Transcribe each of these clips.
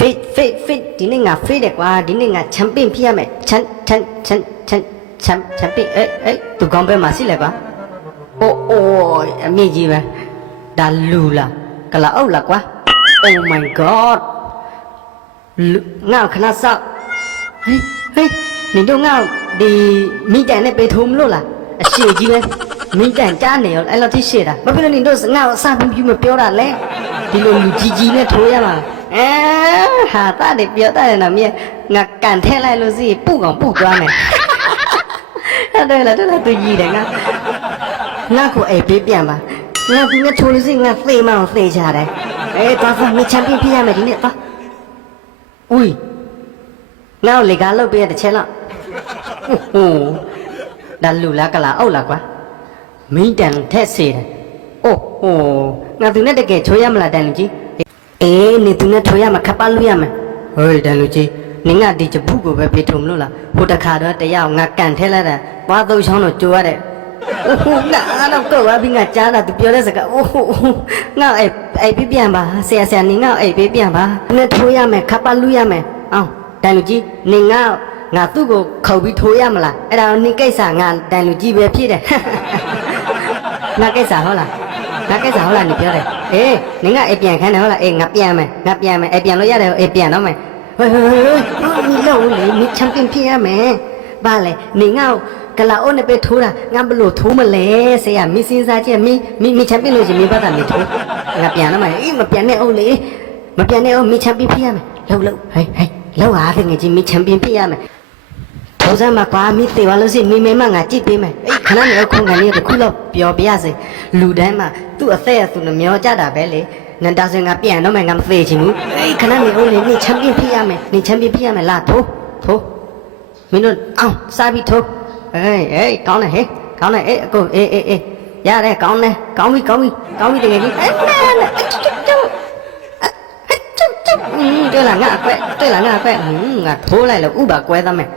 fit ဒီနေ့ငါ fit တယ်ကွာဒီနေ့ငါချမ်ပီယံဖြစ်ရမယ်ချမ်ပီသူကောင်းပဲမှာရှိလဲကွာအိုးအမြင့်ကြီးပဲဒါလူလားကလာအုပ်လားကွာ oh my god ငါခဏစောက်ဟေးနင်တို့ငါဒီမိတန်နဲ့ပေထုံးမလို့လားအရှိကြီးပဲမိတန်ကြားနေရောအဲ့လိုသိရှိတာဘာဖြစ်လို့နင်တို့ငါ့ကိုအစာပြူမပြောတာလဲဒီလိုလူကြီးနဲ့ထိုးရမှာဟာတာတယ်ပြောတာလည်းနော်မြေငါကန်ထဲလိုက်လို့စီပုတ်ကောင်ပုတ်သွားမယ်အဲ့ဒါလည်းသူကြီးတယ်ငါကိုအိပ်ပေးပြန်ပါငါဒီနေ့ထိုးလို့စီငါသေမအောင်သေချတယ်သွားမချမ်းပြင်းပြရမယ်ဒီနေ့သွားอุ้ยငါ့ကိုလေကားလုတ်ပေးတဲ့ချက်လောက်ဟိုဒါလူလားကလားအုပ်လားကွာမင်းတန်ထက်စေတယ်အိုးဟိုငါသူနဲ့တကယ်ချိုးရမလားတန်လူကြီးနေသူနဲ့ချိုးရမှာခပ်ပါလို့ရမယ်ဟေးတန်လူကြီးနင်ကဒီချပုကိုပဲပြေထုံမလို့လားဟိုတခါတော့တရားငါကန်ထဲလိုက်တာဘာသုံးချောင်းတော့ကြိုရတယ်အိုးငါတော့တော့ဘာပြီးငါကြားတာသူပြောတဲ့စကားအိုးငါအဲ့ပြပြန်ပါဆရာနင်ငါအဲ့ပြပြန်ပါနဲ့ထိုးရမယ်ခပ်ပါလို့ရမယ်အောင်တန်လူကြီးနင်ငါသူ့ကိုခုတ်ပြီးထိုးရမလားအဲ့ဒါနင်ကိစ္စငါတန်လူကြီးပဲဖြစ်တယ်ငါကိစ္စဟုတ်လားငါကိစ္စဟုတ်လားနင်ပြောတယ်နင်ကအဲ့ပြန်ခန်းတယ်ဟုတ်လားငါပြန်မယ်အဲ့ပြန်လို့ရတယ်ပြန်တော့မယ်ဟေးမင်းလုံးလေမင်းချမ်ပီယံဖြစ်ရမယ်ဘာလဲနင်ငါကလာအိုနဲ့ပဲထိုးတာငါဘလို့ထိုးမလဲဆရာမင်းစဉ်းစားကြည့်မင်းချမ်ပီယံလို့ရှင်မင်းဘာသာမင်းထိုးငါပြန်တော့မယ်မပြန်နဲ့အောင်လေမပြန်နဲ့အောင်မင်းချမ်ပီယံဖြစ်ရမယ်လှုပ်ဟေးလောက်အားဖြင့်ကြီးမင်းချမ်ပီယံဖြစ်ရမယ်ထောစမ်းမှာကွာမိသေးပါလို့สิမိမဲမငါကြည့်ပေးမယ်ခဏနေခုံကနေတခုတော့ပျော်ပြရစေလူတိုင်းမှာသူ့အသက်သူနှမျောကြတာပဲလေနန်တာစင်ကပြန်တော့မယ်ငါမသေးချင်ဘူးခဏနေဦးလေနေချမ်ပီယံဖြစ်ရမယ်နေချမ်ပီယံဖြစ်ရမယ်လားထိုးမင်းတို့အောင်စားပြီးထိုးကောင်းတယ်ဟဲ့ကောင်းတယ်အကိုရတယ်ကောင်းတယ်ကောင်းပြီတကယ်ကြီးတွေ့လားငါအကွက်ငါထိုးလိုက်လို့ဥပါကွဲသမယ်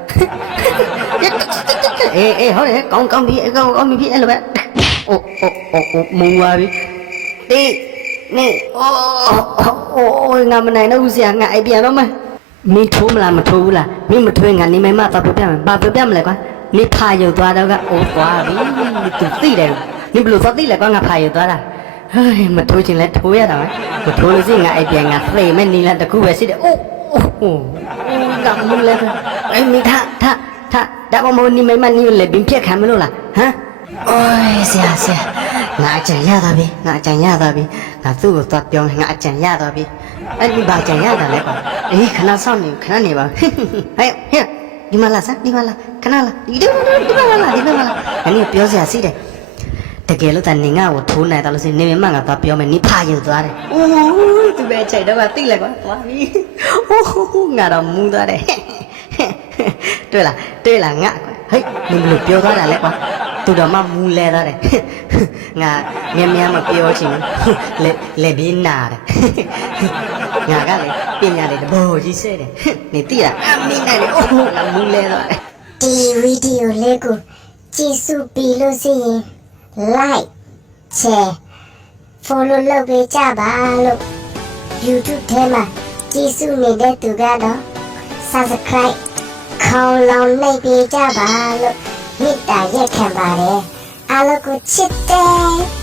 ဟုတ်တယ်ကောင်းပြီကောင်းပြီအဲ့လိုပဲအိုးမူပါပြီတေးနေအိုးငါမနိုင်တော့ဘူးဆရာငါအိပ်ပြန်တော့မယ်မင်းထိုးမလားမထိုးဘူးလားမင်းမထွေးငါနေမတော့ပြပြမယ်ဘာပြပြမလဲကွာနေဖာရုပ်သွားတော့ကအိုးသွားပြီသူသိတယ်နင်ဘလို့သွားသိလဲကွာငါဖာရုပ်သွားတာဟဲ့မထိုးချင်လဲထိုးရတာမထိုးလို့စိငါအိပ်ပြန်ငါသိမဲ့နေလားတကူပဲရှိတယ်အိုးငါမလို့လဲမင်းထဒါမှမဟုတ်နေမနေလေဘင်းပြက်ခံမလို့လားဟမ်အိုးဆရာငါအကြံရတာပြီငါသူ့ကိုသွားပြောငါအကြံရတာပြီအဲ့ဒီဘာကြံရတာလဲကွာခဏစောင့်နေခဏနေပါဟဲ့ဒီမှာလားခဏလားဒီမှာလားအဲ့ဒီပြောစရာရှိတယ်တကယ်လို့တန်နေငါ့ကိုထိုးနိုင်တယ်လို့ဆိုနေမငါသွားပြောမယ်နေဖာယူသွားတယ်အိုးသူပဲချိန်တော့သိလိုက်ကွာသွားပြီငါတော့မူးသွားတယ်တွေ့လားငါဟဲ့နင်ဘလို့ပြောသွားတာလဲကွာသူတော့မှမူးလဲသွားတယ်ငါမြန်မပြောချင်ဘူးလေဘေးနာတယ်ငါကလေပညာတွေတဘောကြီးဆဲတယ်နေသိလားအမင်းနိုင်လေအိုးငါမူးလဲသွားတယ်ဒီဗီဒီယိုလေးကိုကြည့်စုပြီးလို့ရှိရင် like share follow လုပ်ပေးကြပါလို့ YouTube ထဲမှာကြည့်စုနေတဲ့သူကတော့ subscribe ခေါင်းလောင်းလိုက်ပေးကြပါလို့မေတ္တာရက်ခံပါတယ်အားလုံးကိုချစ်တယ်